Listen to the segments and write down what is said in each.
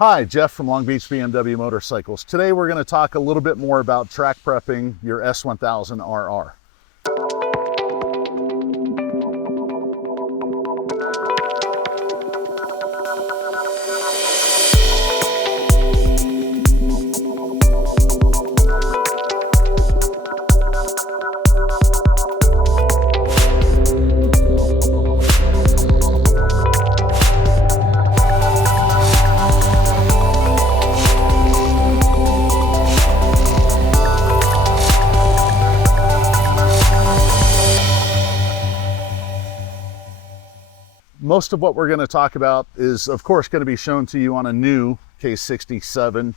Hi, Jeff from Long Beach BMW Motorcycles. Today we're going to talk a little bit more about track prepping your S1000RR. Most of what we're going to talk about is, of course, going to be shown to you on a new K67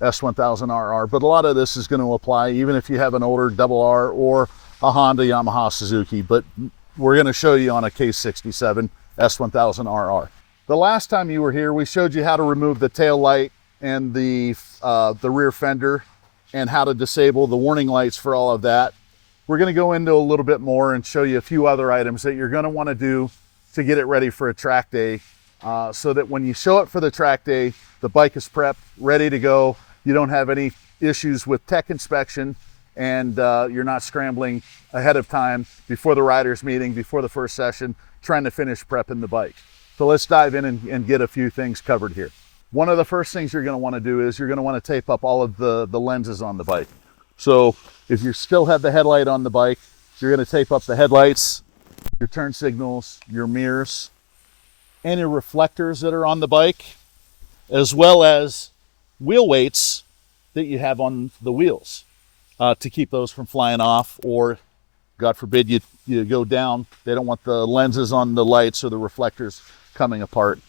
S1000RR, but a lot of this is going to apply even if you have an older double R or a Honda, Yamaha, Suzuki, but we're going to show you on a K67 S1000RR. The last time you were here, we showed you how to remove the tail light and the rear fender and how to disable the warning lights for all of that. We're going to go into a little bit more and show you a few other items that you're going to want to do to get it ready for a track day, so that when you show up for the track day, the bike is prepped, ready to go. You don't have any issues with tech inspection, and you're not scrambling ahead of time before the riders meeting, before the first session, trying to finish prepping the bike. So let's dive in and get a few things covered here. One of the first things you're going to want to do is you're going to want to tape up all of the lenses on the bike. So if you still have the headlight on the bike, you're going to tape up the headlights, your turn signals, your mirrors, any reflectors that are on the bike, as well as wheel weights that you have on the wheels to keep those from flying off, or God forbid you go down. They don't want the lenses on the lights or the reflectors coming apart.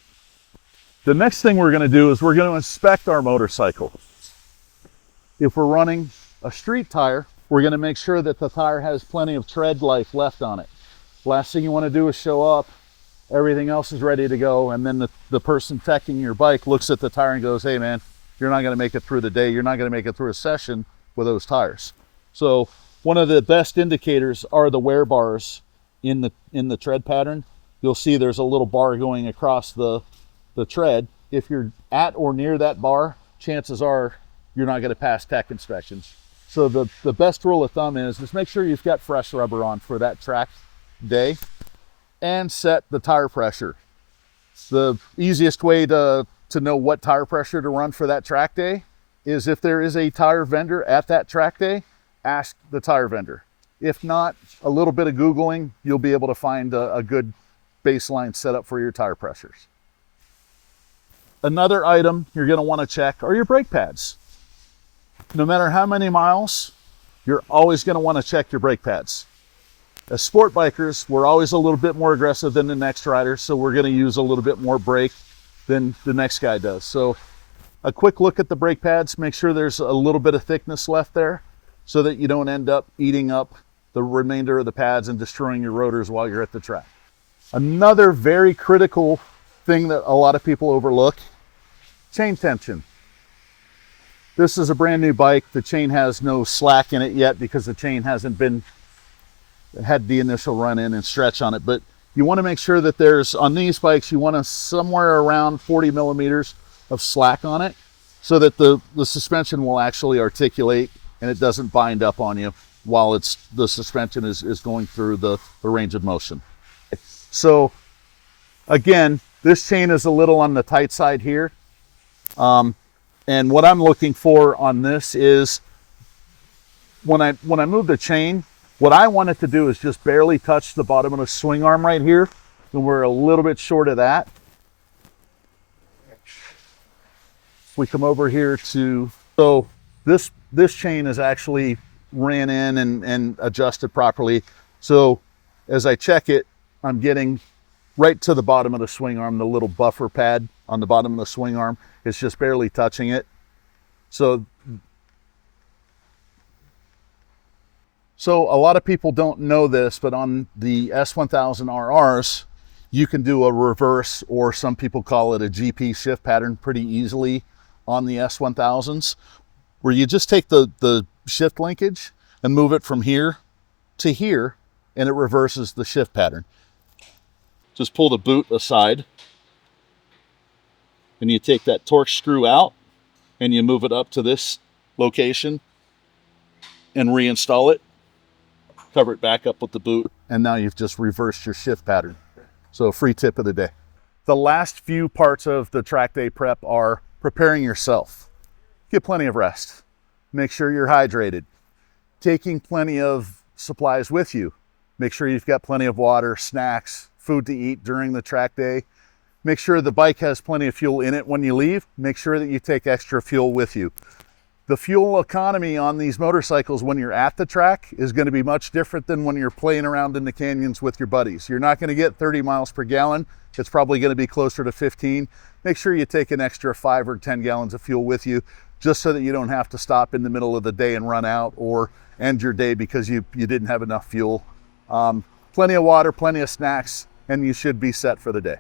The next thing we're going to do is we're going to inspect our motorcycle. If we're running a street tire, we're going to make sure that the tire has plenty of tread life left on it. Last thing you want to do is show up, everything else is ready to go, and then the person teching your bike looks at the tire and goes, hey man, you're not going to make it through the day, you're not going to make it through a session with those tires. So one of the best indicators are the wear bars in the tread pattern. You'll see there's a little bar going across the tread. If you're at or near that bar, chances are you're not going to pass tech inspections. So the best rule of thumb is just make sure you've got fresh rubber on for that track day, and set the tire pressure. The easiest way to know what tire pressure to run for that track day is if there is a tire vendor at that track day, ask the tire vendor. If not, a little bit of Googling, you'll be able to find a good baseline setup for your tire pressures. Another item you're going to want to check are your brake pads. No matter how many miles, you're always going to want to check your brake pads. As sport bikers, we're always a little bit more aggressive than the next rider, so we're going to use a little bit more brake than the next guy does. So a quick look at the brake pads, make sure there's a little bit of thickness left there so that you don't end up eating up the remainder of the pads and destroying your rotors while you're at the track. Another very critical thing that a lot of people overlook, chain tension. This is a brand new bike. The chain has no slack in it yet because the chain hasn't had the initial run in and stretch on it, but you want to make sure that there's, on these bikes, you want to somewhere around 40 millimeters of slack on it so that the suspension will actually articulate and it doesn't bind up on you while the suspension is going through the range of motion. So again, this chain is a little on the tight side here, and what I'm looking for on this is when I move the chain, what I want it to do is just barely touch the bottom of the swing arm right here, and we're a little bit short of that. We come over here so this chain is actually ran in and adjusted properly. So as I check it, I'm getting right to the bottom of the swing arm. The little buffer pad on the bottom of the swing arm is just barely touching it. So a lot of people don't know this, but on the S1000RRs, you can do a reverse, or some people call it a GP shift pattern, pretty easily on the S1000s, where you just take the shift linkage and move it from here to here, and it reverses the shift pattern. Just pull the boot aside. and you take that torque screw out and you move it up to this location and reinstall it, cover it back up with the boot, and now you've just reversed your shift pattern. So a free tip of the day. The last few parts of the track day prep are preparing yourself. Get plenty of rest. Make sure you're hydrated. Taking plenty of supplies with you. Make sure you've got plenty of water, snacks, food to eat during the track day. Make sure the bike has plenty of fuel in it when you leave. Make sure that you take extra fuel with you. The fuel economy on these motorcycles when you're at the track is going to be much different than when you're playing around in the canyons with your buddies. You're not going to get 30 miles per gallon. It's probably going to be closer to 15. Make sure you take an extra 5 or 10 gallons of fuel with you, just so that you don't have to stop in the middle of the day and run out or end your day because you didn't have enough fuel. Plenty of water, plenty of snacks, and you should be set for the day.